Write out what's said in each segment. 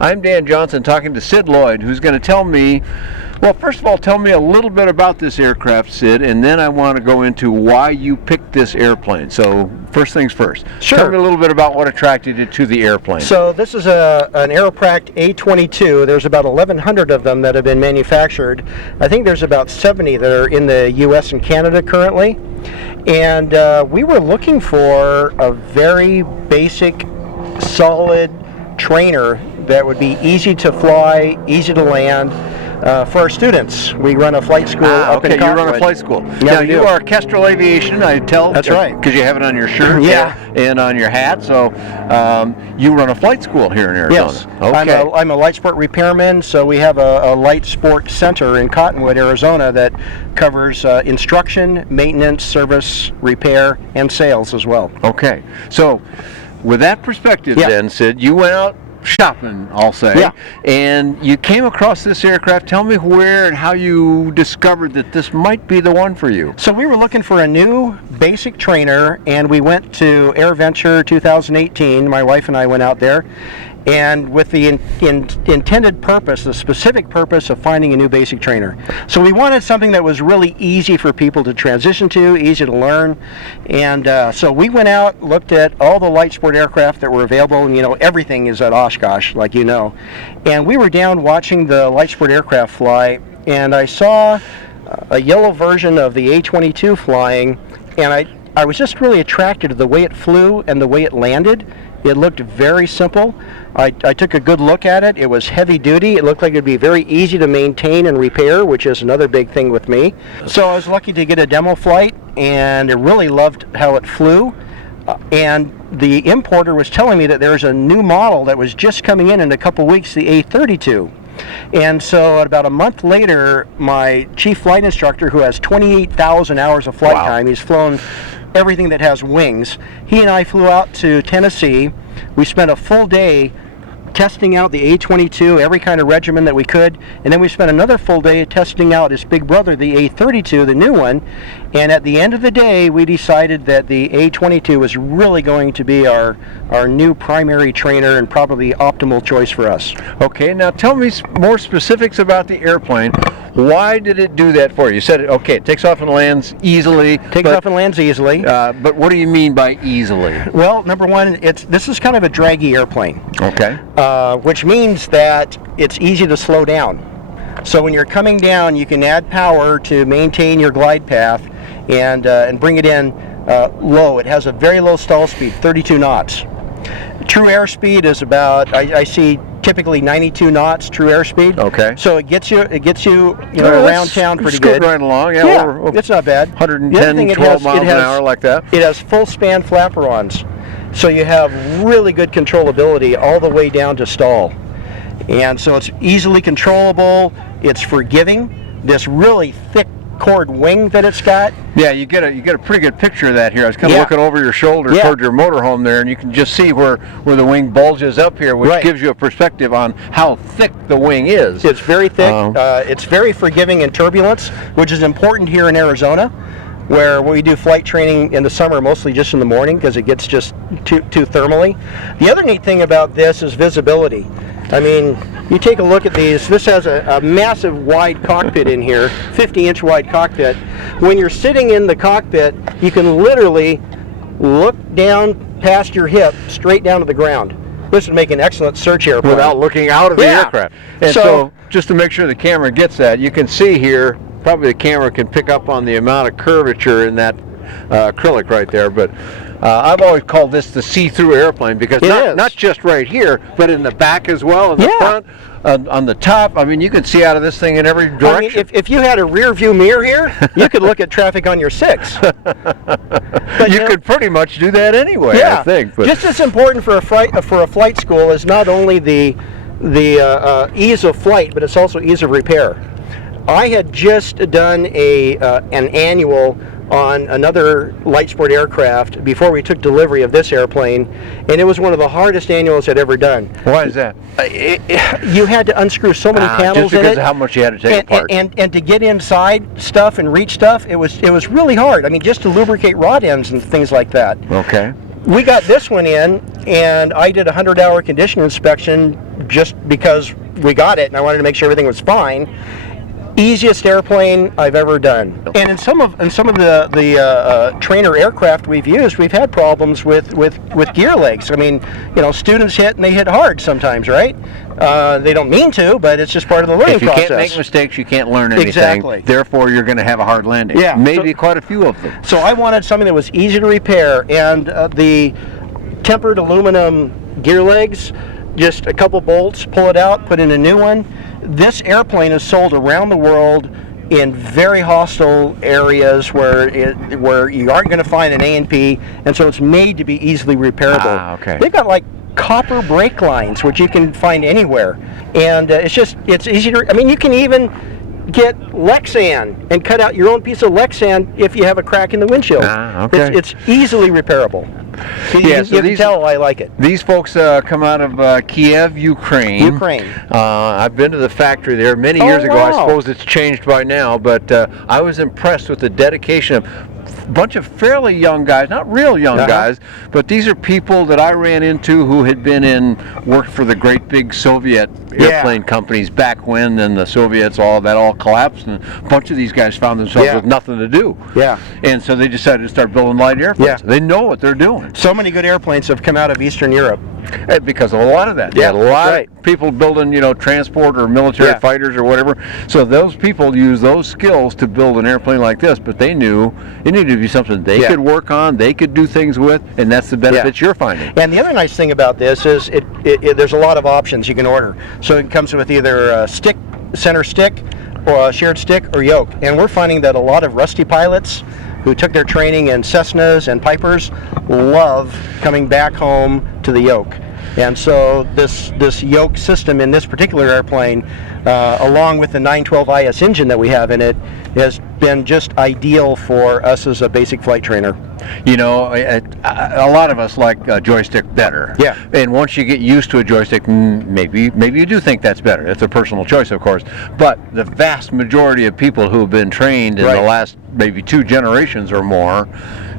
I'm Dan Johnson talking to Sid Lloyd, who's going to tell me, well, first of all, tell me a little bit about this aircraft, Sid, and then I want to go into why you picked this airplane. So, first things first. Sure. Tell me a little bit about what attracted you to the airplane. So, this is an Aeroprakt A22. There's about 1,100 of them that have been manufactured. I think there's about 70 that are in the U.S. and Canada currently. And we were looking for a very basic, solid trainer that would be easy to fly, easy to land. For our students, we run a flight school up in Cottonwood. You run a flight school. Yeah, now, you are Kestrel Aviation, I tell. That's right. Because you have it on your shirt and on your hat. So you run a flight school here in Arizona. Yes. Okay. I'm a light sport repairman, so we have a light sport center in Cottonwood, Arizona that covers instruction, maintenance, service, repair, and sales as well. Okay. So with that perspective then, Sid, you went out shopping, I'll say, and you came across this aircraft. Tell me where and how you discovered that this might be the one for you. So we were looking for a new basic trainer, and we went to AirVenture 2018. My wife and I went out there, and with the intended purpose, the specific purpose of finding a new basic trainer. So we wanted something that was really easy for people to transition to, easy to learn, and so we went out, looked at all the light sport aircraft that were available, and everything is at Oshkosh, like you know. And we were down watching the light sport aircraft fly, and I saw a yellow version of the A22 flying, and I was just really attracted to the way it flew and the way it landed. It looked very simple. I took a good look at it. It was heavy duty. It looked like it would be very easy to maintain and repair, which is another big thing with me. So I was lucky to get a demo flight, and I really loved how it flew. And the importer was telling me that there's a new model that was just coming in a couple weeks, the A32. And so about a month later, my chief flight instructor, who has 28,000 hours of flight time, he's flown everything that has wings, he and I flew out to Tennessee. We spent a full day testing out the A22, every kind of regimen that we could, and then we spent another full day testing out his big brother, the A32, the new one. And at the end of the day, we decided that the A22 was really going to be our new primary trainer and probably the optimal choice for us. Okay, now tell me more specifics about the airplane. Why did it do that for you? You said, okay, it takes off and lands easily. Takes off and lands easily. But what do you mean by easily? Well, number one, this is kind of a draggy airplane. Okay. Which means that it's easy to slow down. So when you're coming down, you can add power to maintain your glide path and bring it in low. It has a very low stall speed, 32 knots. True airspeed is about, I see typically 92 knots true airspeed. Okay. So it gets you around town pretty good. Right along. Yeah, it's not bad. 110, 12 miles an hour like that. It has full span flaperons. So you have really good controllability all the way down to stall. And so it's easily controllable, it's forgiving. This really thick cord wing that it's got. Yeah, you get a pretty good picture of that here. I was kind of looking over your shoulder toward your motorhome there, and you can just see where the wing bulges up here, which gives you a perspective on how thick the wing is. It's very thick. It's very forgiving in turbulence, which is important here in Arizona, where we do flight training in the summer, mostly just in the morning, because it gets just too thermally. The other neat thing about this is visibility. I mean, you take a look at these. This has a massive wide cockpit in here, 50-inch wide cockpit. When you're sitting in the cockpit, you can literally look down past your hip, straight down to the ground. This would make an excellent search airplane. Without looking out of the aircraft. And so, just to make sure the camera gets that, you can see here, probably the camera can pick up on the amount of curvature in that acrylic right there, but I've always called this the see-through airplane because not just right here, but in the back as well, in the front, on the top. I mean, you can see out of this thing in every direction. I mean, if you had a rear view mirror here, you could look at traffic on your 6. But you could pretty much do that anyway, I think. But just as important for a flight school is not only the ease of flight, but it's also ease of repair. I had just done an annual on another light sport aircraft before we took delivery of this airplane, and it was one of the hardest annuals I'd ever done. Why is that? You had to unscrew so many panels just because of how much you had to take apart. And to get inside stuff and reach stuff, it was really hard. I mean, just to lubricate rod ends and things like that. Okay. We got this one in, and I did a 100-hour condition inspection just because we got it and I wanted to make sure everything was fine. Easiest airplane I've ever done. And in some of the trainer aircraft we've used, we've had problems with gear legs. I mean, you know, students hit and they hit hard sometimes, right? They don't mean to, but it's just part of the learning process. If you can't make mistakes, you can't learn anything. Exactly. Therefore, you're going to have a hard landing. Yeah. Maybe quite a few of them. So I wanted something that was easy to repair, and the tempered aluminum gear legs, just a couple bolts, pull it out, put in a new one. This airplane is sold around the world in very hostile areas where you aren't going to find an A&P, and so it's made to be easily repairable. Ah, okay. They've got like copper brake lines, which you can find anywhere, and it's easy to. I mean, you can even get Lexan and cut out your own piece of Lexan if you have a crack in the windshield. Ah, okay. It's easily repairable. So yeah, you can tell I like it. These folks come out of Kiev, Ukraine. I've been to the factory there many years ago. I suppose it's changed by now, but I was impressed with the dedication of a bunch of fairly young guys, not real young guys, but these are people that I ran into who had worked for the great big Soviet airplane companies back when, then the Soviets all collapsed, and a bunch of these guys found themselves with nothing to do. Yeah. And so they decided to start building light airplanes. They know what they're doing. So many good airplanes have come out of Eastern Europe. Because of a lot of that. Yeah, a lot of people building, transport or military fighters or whatever. So those people use those skills to build an airplane like this, but they knew it needed to be something they could work on, they could do things with, and that's the benefits you're finding. And the other nice thing about this is there's a lot of options you can order. So it comes with either a center stick, or a shared stick, or yoke. And we're finding that a lot of rusty pilots who took their training in Cessnas and Pipers love coming back home to the yoke. And so this yoke system in this particular airplane, along with the 912IS engine that we have in it, has been just ideal for us as a basic flight trainer. A lot of us like a joystick better. Yeah. And once you get used to a joystick, maybe you do think that's better. It's a personal choice, of course. But the vast majority of people who have been trained in the last maybe 2 generations or more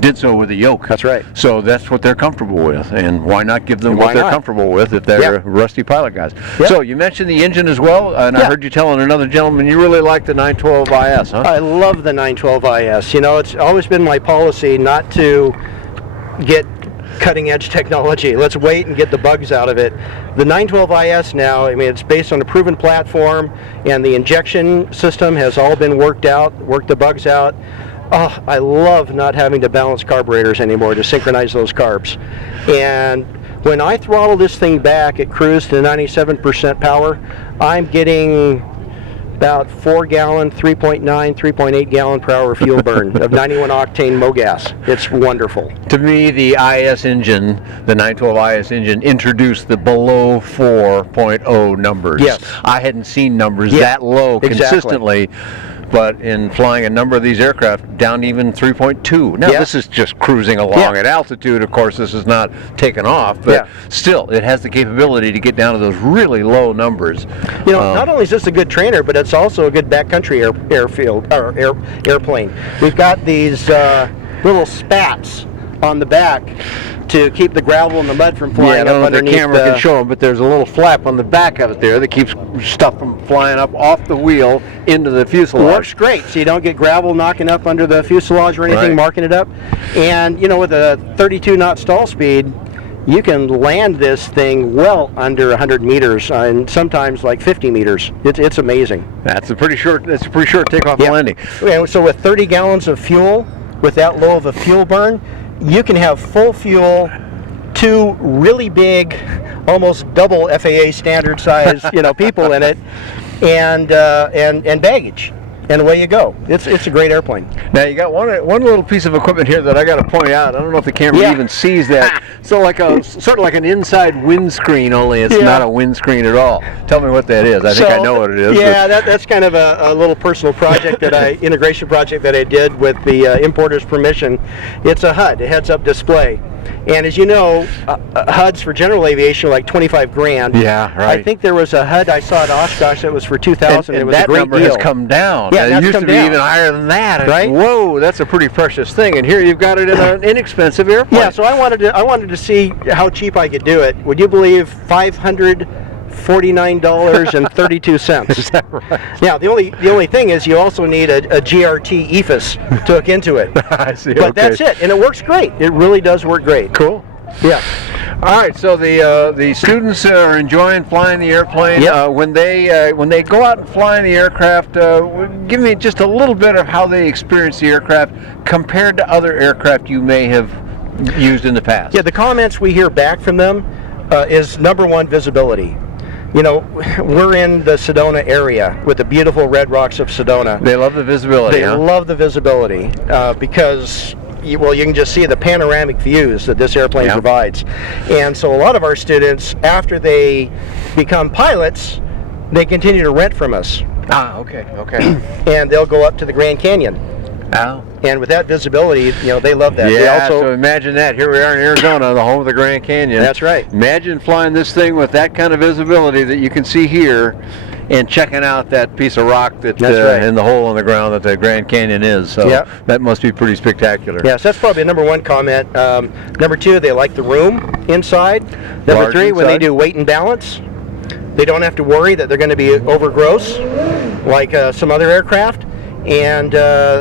did so with a yoke. That's right. So that's what they're comfortable with, and why not give them what they're comfortable with if they're rusty pilot guys? Yep. So you mentioned the engine as well, and I heard you telling another gentleman you really like the 912IS, huh? I love the 912IS. It's always been my policy not to get cutting edge technology. Let's wait and get the bugs out of it. The 912IS now, it's based on a proven platform, and the injection system has all been worked the bugs out. Oh, I love not having to balance carburetors anymore to synchronize those carbs. And when I throttle this thing back at cruise to 97% power, I'm getting about 4 gallon, 3.9, 3.8 gallon per hour fuel burn of 91 octane MoGas. It's wonderful. To me, the IS engine, the 912IS engine, introduced the below 4.0 numbers. Yes. I hadn't seen numbers that low consistently. But in flying a number of these aircraft down even 3.2. Now this is just cruising along at altitude. Of course, this is not taken off, but still, it has the capability to get down to those really low numbers. Not only is this a good trainer, but it's also a good backcountry airplane. We've got these little spats on the back to keep the gravel and the mud from flying up underneath. The camera can show them, but there's a little flap on the back of it there that keeps stuff from flying up off the wheel into the fuselage. Works great, so you don't get gravel knocking up under the fuselage or anything, marking it up. And with a 32 knot stall speed, you can land this thing well under 100 meters and sometimes like 50 meters. It's amazing. That's a pretty short takeoff and landing. Okay, so with 30 gallons of fuel, with that low of a fuel burn, you can have full fuel, 2 really big, almost double FAA standard size, people in it, and baggage, and away you go. It's a great airplane. Now you got one little piece of equipment here that I got to point out. I don't know if the camera even sees that. So sort of like an inside windscreen, only it's not a windscreen at all. Tell me what that is. I think I know what it is. Yeah, that's kind of a little personal project integration project that I did with the importer's permission. It's a HUD, a heads-up display. And as you know, HUDs for general aviation are like 25 grand. Yeah, right. I think there was a HUD I saw at Oshkosh that was for 2,000. And it was that a great number deal. has come down. Yeah, it used to be even higher than that. Right? Whoa, that's a pretty precious thing. And here you've got it in an inexpensive airplane. Yeah, so I wanted to see how cheap I could do it. Would you believe $549.32? Is that right? Now the only thing is you also need a GRT EFIS to hook into it. I see. But that's it, and it works great. It really does work great. Cool. Yeah. All right. So the students are enjoying flying the airplane. Yep. When they go out and fly in the aircraft, give me just a little bit of how they experience the aircraft compared to other aircraft you may have used in the past. Yeah. The comments we hear back from them is number one, visibility. You know, we're in the Sedona area with the beautiful red rocks of Sedona. They love the visibility. They love the visibility because you can just see the panoramic views that this airplane provides. And so a lot of our students, after they become pilots, they continue to rent from us. Ah, okay. And they'll go up to the Grand Canyon. Oh. And with that visibility, they love that. Yeah, so imagine that. Here we are in Arizona, the home of the Grand Canyon. That's right. Imagine flying this thing with that kind of visibility that you can see here and checking out that piece of rock that's in the hole in the ground that the Grand Canyon is. So that must be pretty spectacular. Yes, that's probably a number one comment. Number two, they like the room inside. Number three, when they do weight and balance, they don't have to worry that they're going to be over gross like some other aircraft. And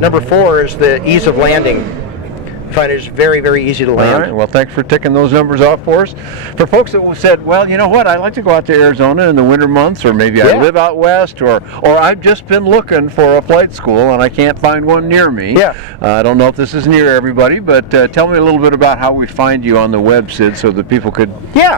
number four is the ease of landing. I find it is very, very easy to land. All right. Well, thanks for ticking those numbers off for us. For folks that said, well, you know what, I'd like to go out to Arizona in the winter months, or maybe I live out west, or I've just been looking for a flight school and I can't find one near me. Yeah. I don't know if this is near everybody, but tell me a little bit about how we find you on the web, Sid, so that people could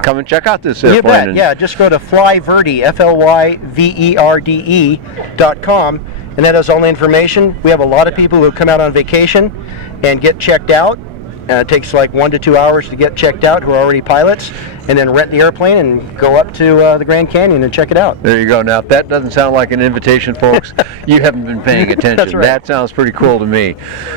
come and check out this airplane. You bet. Just go to flyverde, FLYVERDE.com. And that has all the information. We have a lot of people who come out on vacation and get checked out. It takes like 1 to 2 hours to get checked out, who are already pilots, and then rent the airplane and go up to the Grand Canyon and check it out. There you go. Now, if that doesn't sound like an invitation, folks, you haven't been paying attention. That's right. That sounds pretty cool to me.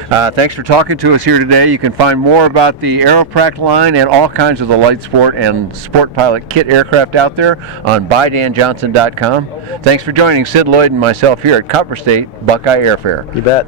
Thanks for talking to us here today. You can find more about the Aeroprakt line and all kinds of the light sport and sport pilot kit aircraft out there on buydanjohnson.com. Thanks for joining Sid Lloyd and myself here at Copper State Buckeye Airfare. You bet.